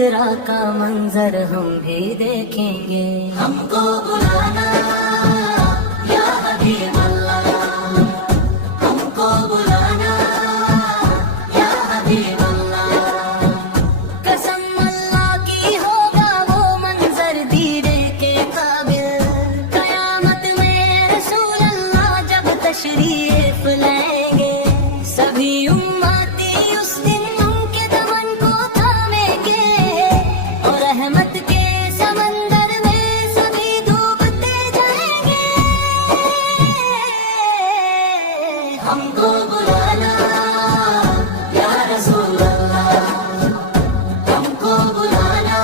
खजरा का मंजर हम भी देखेंगे। हमको बुलाना या हबीब अल्लाह, हमको बुलाना या हबीब अल्लाह। कसम अल्लाह की होगा वो मंजर दीदे के काबिल, कयामत में रसूल अल्लाह जब तशरीफ लाएंगे। सभी उम्मती उस दिन उनके दमन को थामेंगे और रहमत के समंदर में सभी डूबते जाएंगे। हमको बुलाना या रसूल अल्लाह, हमको बुलाना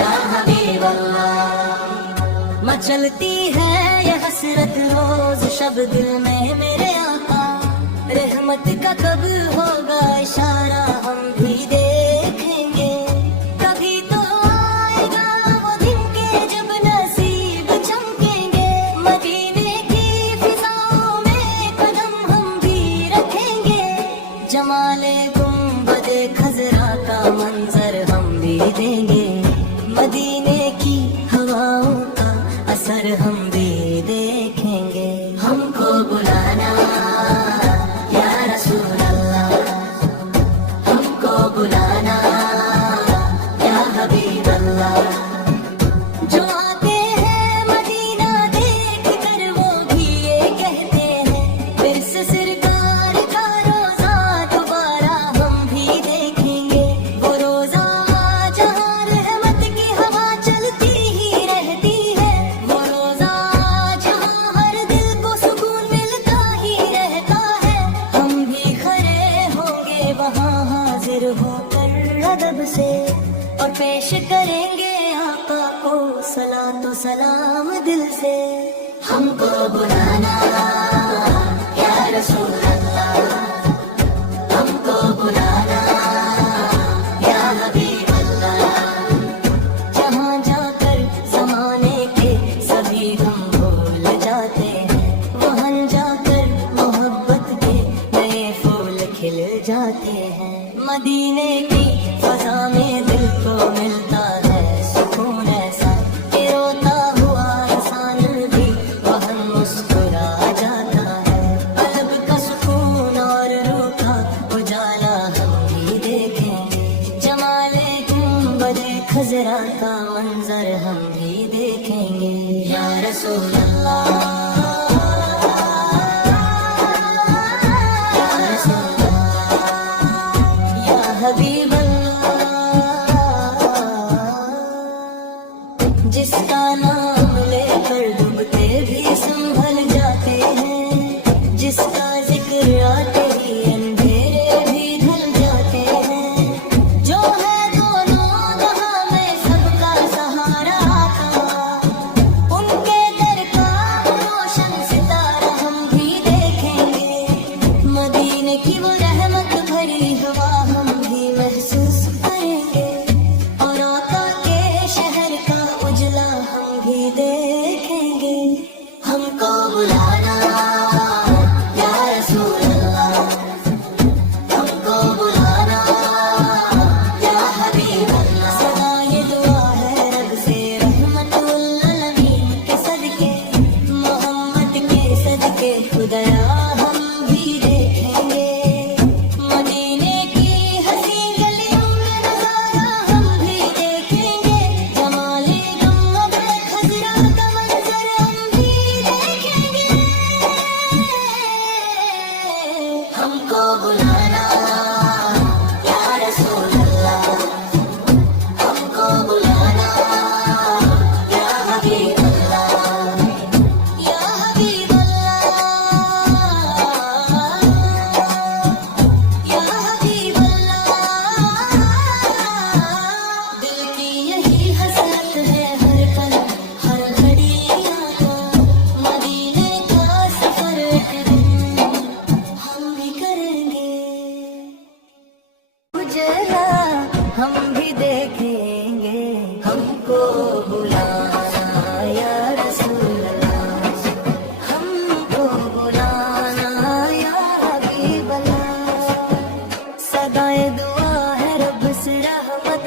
या हबीब अल्लाह। मचलती है ये हसरत रोज शब दिल में मेरे आका, रहमत का कब होगा इशारा हम भी देखेंगे। कभी तो आएगा वो दिन के जब नसीब चमकेंगे, मदीने की फिजाओं में कदम हम भी रखेंगे। जमाले गुंबदे खजरा का मंजर हम भी देंगे, मदीने की हवाओं का असर हम भी देखेंगे। हमको बुलाना या रसूल अल्लाह, हमको बुलाना या हबीब अल्लाह। जो आते हैं मदीना देख कर वो भी ये कहते हैं, फिर से सरकार का रोजा दोबारा हम भी देखेंगे। वो रोजा जहाँ रहमत की हवा चलती ही रहती है, वो रोजा जहाँ हर दिल को सुकून मिलता ही रहता है। हम भी खड़े होंगे वहाँ हाजिर होकर अदब से, और पेश करेंगे आका को सलातो सलाम दिल से। हमको बुलाना या रसूल अल्लाह, हमको बुलाना या हबीब अल्लाह। जहाँ जाकर जमाने के सभी हम भूल जाते हैं, वहाँ जाकर मोहब्बत के नए फूल खिल जाते हैं। मदीने की फजा में दिल को मिलता है सुकून ऐसा कि रोता हुआ इंसान भी वहाँ मुस्कुरा जाता है। कल्ब का सुकून और रूह का उजाला हम भी देखेंगे। जमाले गुंबदे खजरा का मंजर हम भी देखेंगे। या रसूल अल्लाह, या रसूल अल्लाह, या हबीब अल्लाह। जिसका नाम लेकर डूबते भी संभल जाते हैं, जिसका जिक्र आते ही अंधेरे भी ढल जाते हैं। जो है दोनों जहां में सबका सहारा था, उनके दर का रोशन सितारा हम भी देखेंगे। मदीने की वो रहमत भरी हवा हम भी महसूस करेंगे, और आका के शहर का उजला हम भी देखेंगे। हमको बुलाना या रसूल अल्लाह, हमको बुलाना या हबीब अल्लाह। सदा ये दुआ है रब से रहमतुल आलमीन के सदके, मोहम्मद के सदके खुदाया हम भी देखेंगे। मदीने की हसी गलियों में नजारा हम भी देखेंगे। जमाले गुंबदे खजरा का मंजर हम भी देखेंगे। हमको बुलाना या रसूल अल्लाह, हमको बुलाना या हबीब अल्लाह, या हबीब अल्लाह, या हबीब अल्लाह। दिल की यही हसरत है हर पल हर घड़ी आका, मदीने का सफर एक दिन हम भी करेंगे। उजला हम भी देखेंगे। हमको बुलाना या रसूल अल्लाह, हमको बुलाना या हबीब अल्लाह। सदाए दुआ है रब से रहमत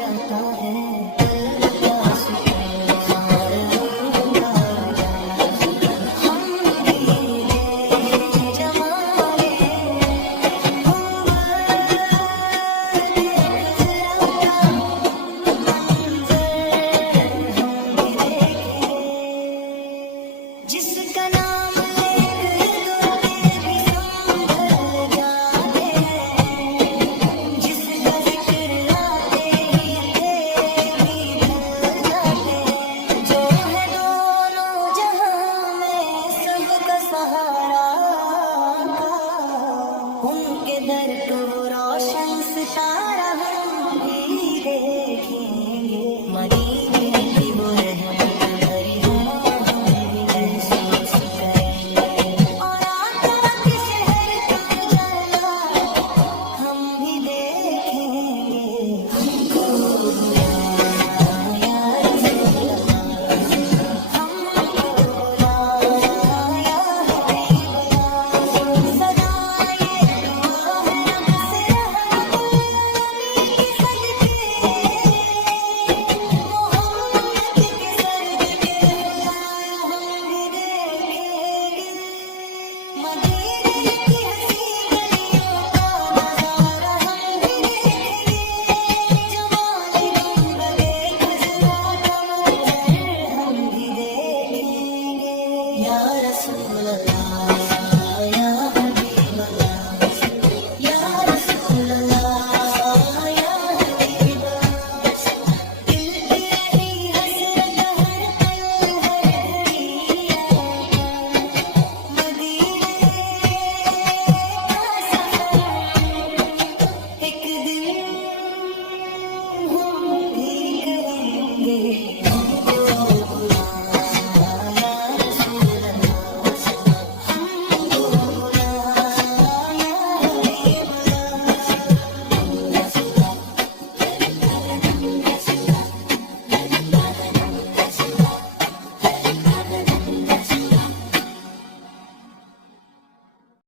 जाता है।